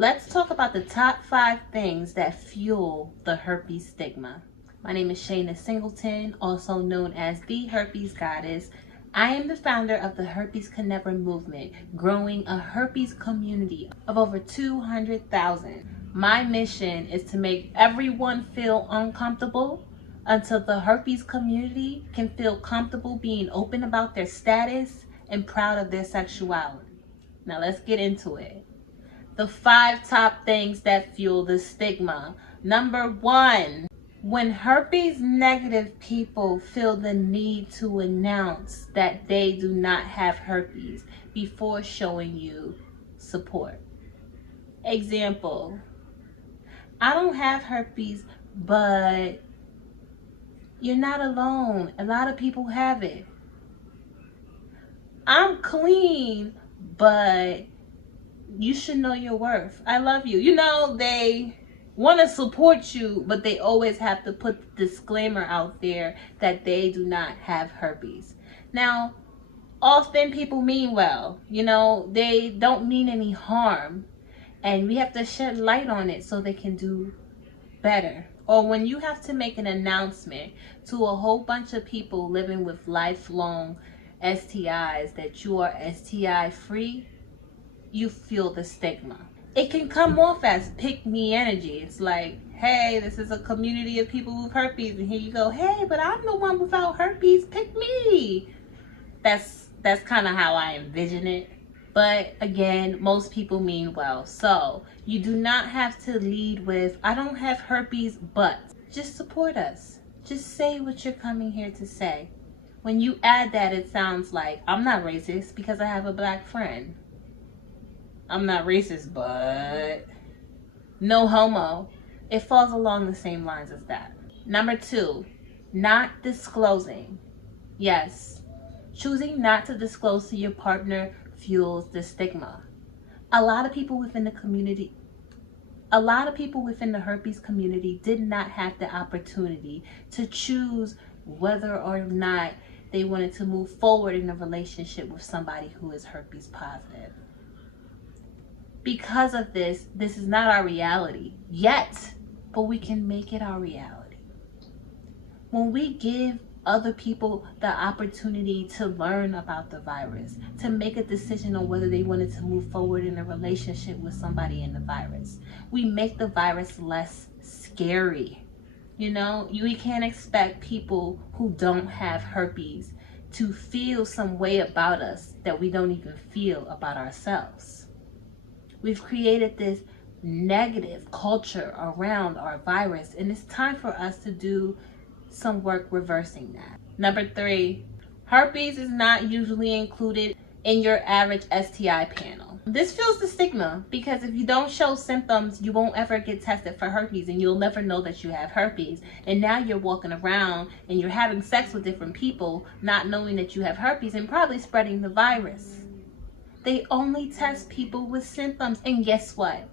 Let's talk about the top 5 things that fuel the herpes stigma. My name is Shayna Singleton, also known as the Herpes Goddess. I am the founder of the Herpes Can Never movement, growing a herpes community of over 200,000. My mission is to make everyone feel uncomfortable until the herpes community can feel comfortable being open about their status and proud of their sexuality. Now let's get into it. The 5 top things that fuel the stigma. Number 1, when herpes negative people feel the need to announce that they do not have herpes before showing you support. Example, I don't have herpes, but you're not alone. A lot of people have it. I'm clean, but you should know your worth. I love you. You know, they want to support you, but they always have to put the disclaimer out there that they do not have herpes. Now, often people mean well. You know, they don't mean any harm. And we have to shed light on it so they can do better. Or when you have to make an announcement to a whole bunch of people living with lifelong STIs that you are STI free, you feel the stigma. It can come off as pick me energy. It's like, hey, this is a community of people with herpes, and here you go, hey, but I'm the one without herpes, pick me. That's kind of how I envision it. But again, most people mean well. So you do not have to lead with, I don't have herpes, but just support us. Just say what you're coming here to say. When you add that, it sounds like, I'm not racist because I have a black friend. I'm not racist, but no homo. It falls along the same lines as that. Number 2, not disclosing. Yes, choosing not to disclose to your partner fuels the stigma. A lot of people within the herpes community did not have the opportunity to choose whether or not they wanted to move forward in a relationship with somebody who is herpes positive. Because of this is not our reality yet, but we can make it our reality. When we give other people the opportunity to learn about the virus, to make a decision on whether they wanted to move forward in a relationship with somebody in the virus, we make the virus less scary. You know, we can't expect people who don't have herpes to feel some way about us that we don't even feel about ourselves. We've created this negative culture around our virus, and it's time for us to do some work reversing that. Number 3, herpes is not usually included in your average STI panel. This fuels the stigma because if you don't show symptoms, you won't ever get tested for herpes, and you'll never know that you have herpes. And now you're walking around and you're having sex with different people, not knowing that you have herpes and probably spreading the virus. They only test people with symptoms. And guess what?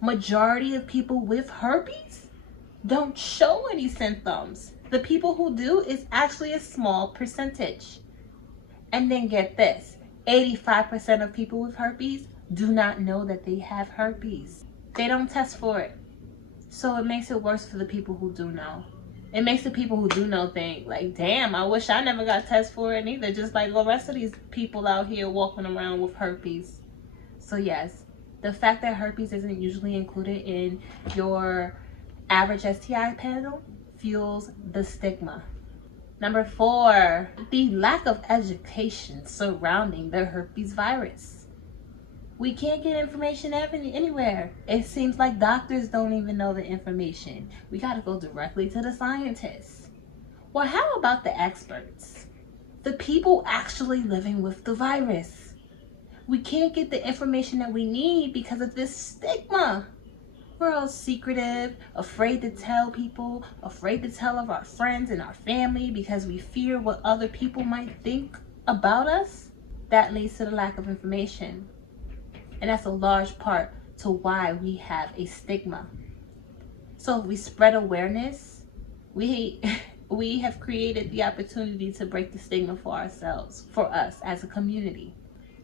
Majority of people with herpes don't show any symptoms. The people who do is actually a small percentage. And then get this, 85% of people with herpes do not know that they have herpes. They don't test for it. So it makes it worse for the people who do know. It makes the people who do know think like, damn, I wish I never got tested for it either. Just like the rest of these people out here walking around with herpes. So yes, the fact that herpes isn't usually included in your average STI panel fuels the stigma. Number 4, the lack of education surrounding the herpes virus. We can't get information anywhere. It seems like doctors don't even know the information. We got to go directly to the scientists. Well, how about the experts? The people actually living with the virus. We can't get the information that we need because of this stigma. We're all secretive, afraid to tell people, afraid to tell of our friends and our family because we fear what other people might think about us. That leads to the lack of information. And that's a large part to why we have a stigma. So if we spread awareness, we have created the opportunity to break the stigma for ourselves, for us as a community.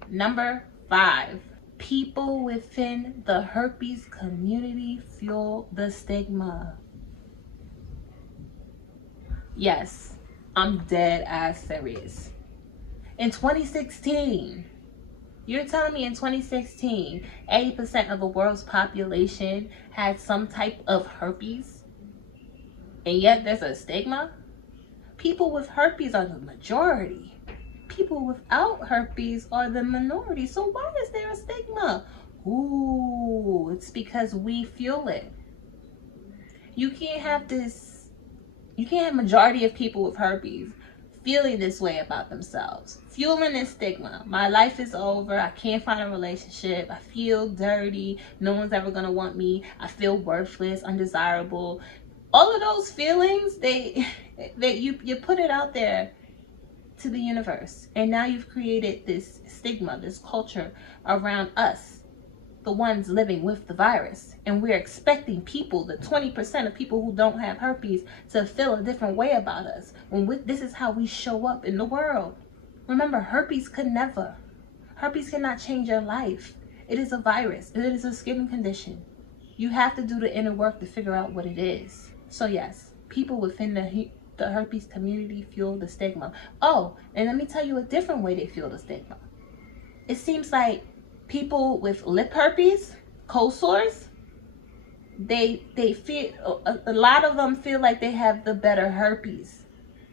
Number 5, People within the herpes community fuel the stigma. Yes, I'm dead ass serious. In 2016, you're telling me in 2016, 80% of the world's population had some type of herpes, and yet there's a stigma? People with herpes are the majority. People without herpes are the minority. So why is there a stigma? Ooh, it's because we fuel it. You can't have majority of people with herpes feeling this way about themselves, fueling this stigma. My life is over. I can't find a relationship. I feel dirty. No one's ever gonna want me. I feel worthless, undesirable. All of those feelings, you put it out there to the universe, and now you've created this stigma, this culture around us, the ones living with the virus, and we're expecting people, the 20% of people who don't have herpes, to feel a different way about us when this is how we show up in the world. Remember, herpes cannot change your life. It is a virus. It is a skin condition. You have to do the inner work to figure out what it is. So yes, people within the herpes community fuel the stigma. Oh, and let me tell you a different way they fuel the stigma. It seems like people with lip herpes, cold sores, they feel, a lot of them feel like they have the better herpes,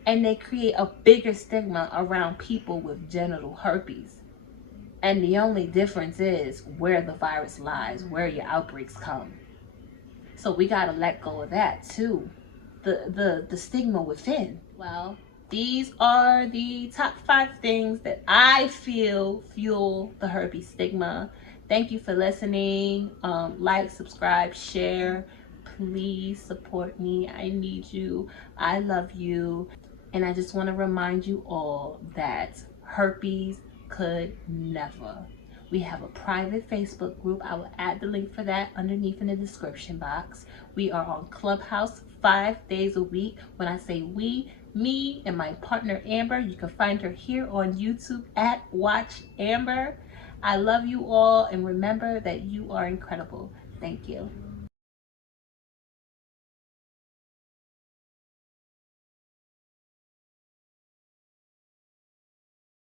and they create a bigger stigma around people with genital herpes. And the only difference is where the virus lies, where your outbreaks come. So we got to let go of that too. The stigma within. Well, these are the top 5 things that I feel fuel the herpes stigma. Thank you for listening. Like, subscribe, share. Please support me. I need you. I love you. And I just want to remind you all that herpes could never. We have a private Facebook group. I will add the link for that underneath in the description box. We are on Clubhouse 5 days a week. When I say we, me and my partner Amber. You can find her here on YouTube at Watch Amber. I love you all, and remember that you are incredible. Thank you.